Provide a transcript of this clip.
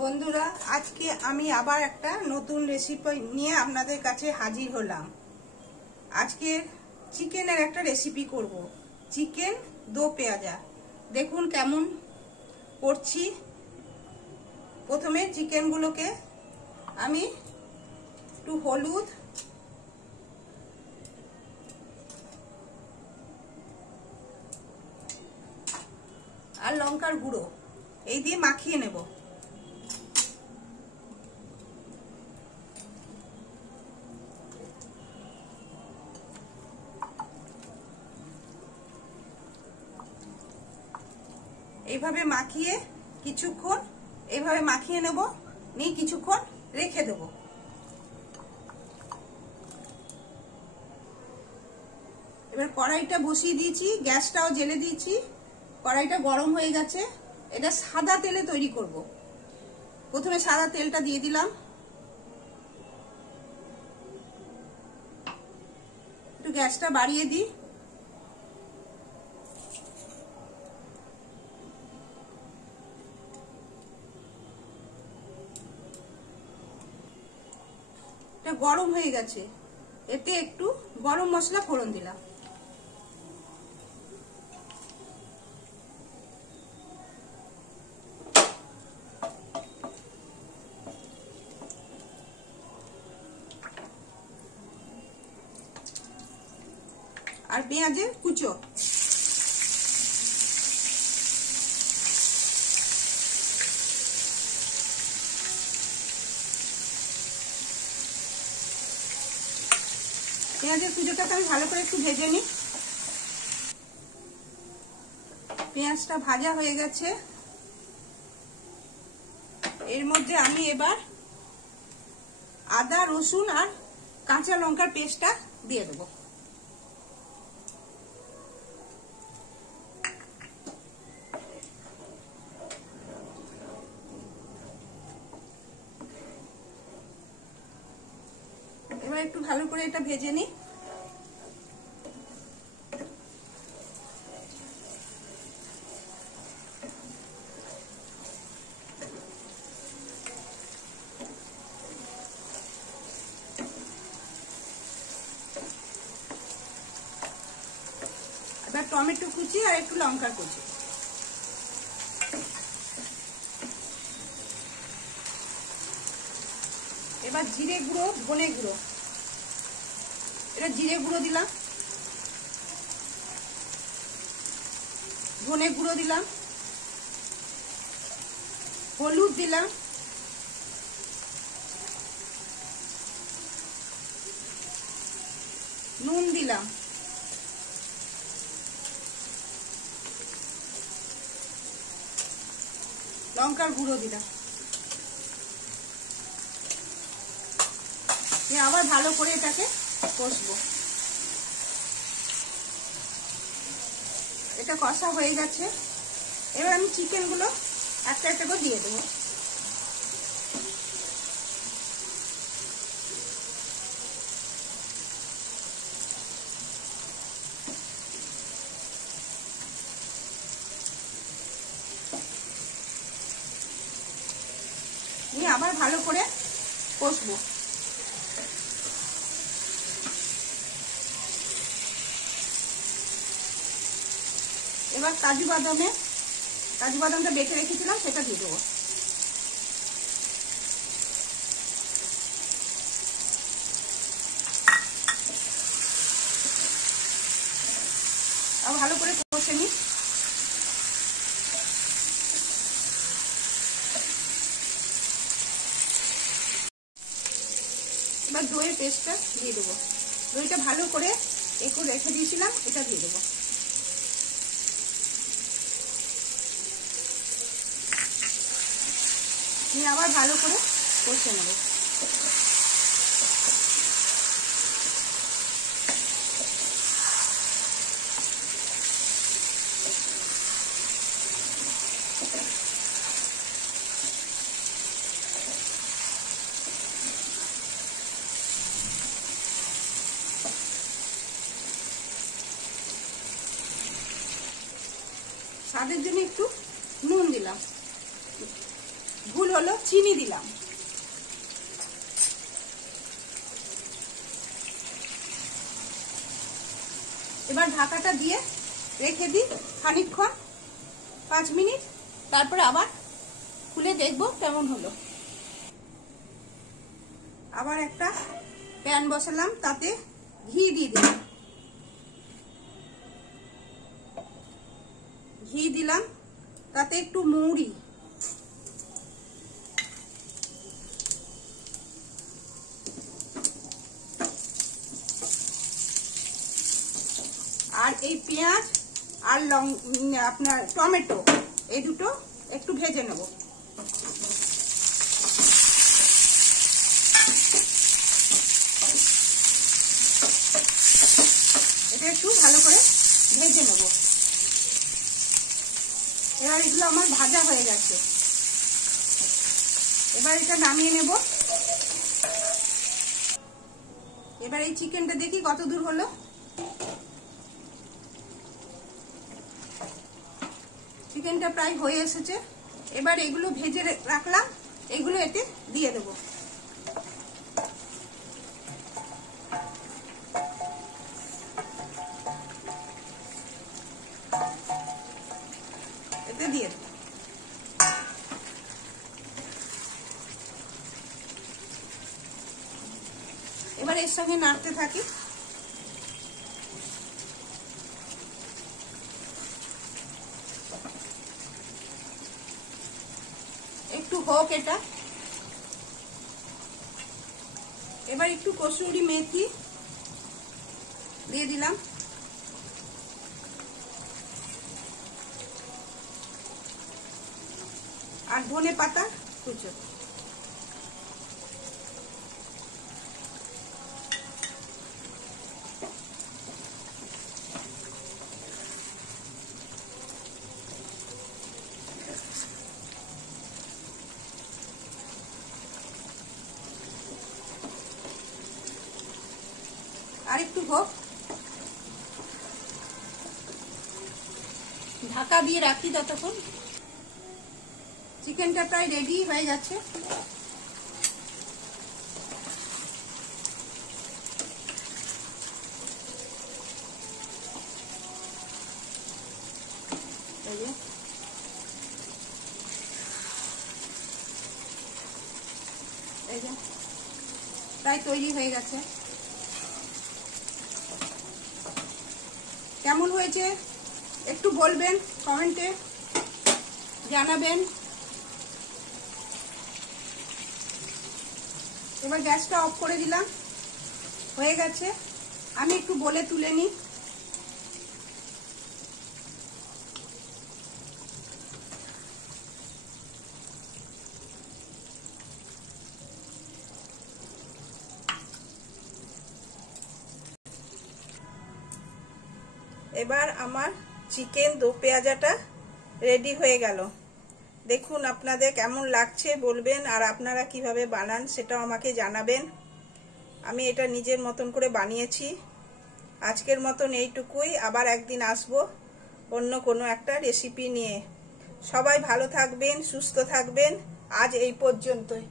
বন্ধুরা, আজকে আমি আবার একটা নতুন রেসিপি নিয়ে আপনাদের কাছে হাজির হলাম। আজকে চিকেনের একটা রেসিপি করব, চিকেন দো পেঁয়াজা। দেখুন কেমন করছি। প্রথমে চিকেনগুলোকে আমি একটু হলুদ আর লঙ্কার গুঁড়ো এই দিয়ে মাখিয়ে নেব। এইভাবে মাখিয়ে কিছুক্ষণ এইভাবে মাখিয়ে নেব, নিয়ে কিছুক্ষণ রেখে দেব। এবার কড়াইটা বসিয়ে দিয়েছি, গ্যাসটাও জ্বেলে দিয়েছি, কড়াইটা গরম হয়ে গেছে। এটা সাদা তেলে তৈরি করব। প্রথমে সাদা তেলটা দিয়ে দিলাম, একটু গ্যাসটা বাড়িয়ে দিই। গরম হয়ে গেছে, এতে একটু গরম মশলা ফোড়ন দিলাম। আর পেঁয়াজের কুচো, পেঁয়াজের কুচোটাকে আমি ভালো করে একটু ভেজে নিই। পেঁয়াজটা ভাজা হয়ে গেছে, এর মধ্যে আমি এবার আদা রসুন আর কাঁচা লঙ্কার পেস্টটা দিয়ে দেবো। এবার একটু ভালো করে এটা ভেজে নিই। এবার টমেটো কুচি আর একটু লঙ্কার কুচি, এবার জিরে গুঁড়ো ধনে গুঁড়ো, এটা জিরে গুঁড়ো দিলাম, ধনে গুঁড়ো দিলাম, হলুদ দিলাম, নুন দিলাম, লঙ্কার গুঁড়ো দিলাম। আবার ভালো করে এটাকে কষবো। এটা কষা হয়ে গেছে, এবার আমি চিকেনগুলো একটা একটা করে দিয়ে দেবো। নিয়ে আবার ভালো করে কষবো। এবার কাজু বাদামটা বেটে রেখেছিলাম, সেটা দিয়ে দেবো। আর ভালো করে কষে নিই। এবার দইয়ের পেস্টটা দিয়ে দেবো। দইটা ভালো করে একটু রেখে দিয়েছিলাম, এটা দিয়ে দেবো। নিয়ে আবার ভালো করে কষে নেব। স্বাদের জন্য একটু নুন দিলাম। ভুল হলো, চিনি দিলাম। এবার ঢাকাটা দিয়ে রেখে দিই খানিকক্ষণ, 5 মিনিট, তারপরে আবার খুলে দেখব কেমন হলো। আবার একটা প্যান বসালাম, তাতে ঘি দিয়ে দিলাম। ঘি দিলাম, তাতে একটু মৌরি, আর এই পেঁয়াজ আর আপনার টমেটো, এই দুটো একটু ভেজে নেব। এটা একটু ভালো করে ভেজে নেব। এবার এগুলো আমার ভাজা হয়ে গেছে, এবার এটা নামিয়ে নেব। এবার এই চিকেনটা দেখি কত দূর হলো। চিকেনটা প্রায় হয়ে এসেছে। এবার এগুলো ভেজে রাখলাম, এগুলো এতে দিয়ে দেব। এতে দিয়ে দেব। এবার এর সঙ্গে নাড়তে থাকি। একটু হোক এটা। এবার একটু কসুরি মেথি দিয়ে দিলাম, আর ধনে পাতা কুচো। আর একটু হোক, ঢাকা দিয়ে রাখি ততক্ষণ। চিকেনটা প্রায় রেডি হয়ে গেছে। এই যে প্রায় তৈরি হয়ে গেছে। কেমন হয়েছে একটু বলবেন, কমেন্টে জানাবেন। এবার গ্যাসটা অফ করে দিলাম, হয়ে গেছে। আমি একটু বলে তুলে নিই। এবার আমার চিকেন দো পেঁয়াজাটা রেডি হয়ে গেল। দেখুন আপনাদের কেমন লাগছে বলবেন, আর আপনারা কিভাবে বানান সেটাও আমাকে জানাবেন। আমি এটা নিজের মতন করে বানিয়েছি। আজকের মতন এইটুকুই, আবার একদিন আসবো অন্য কোনো একটা রেসিপি নিয়ে। সবাই ভালো থাকবেন, সুস্থ থাকবেন। আজ এই পর্যন্তই।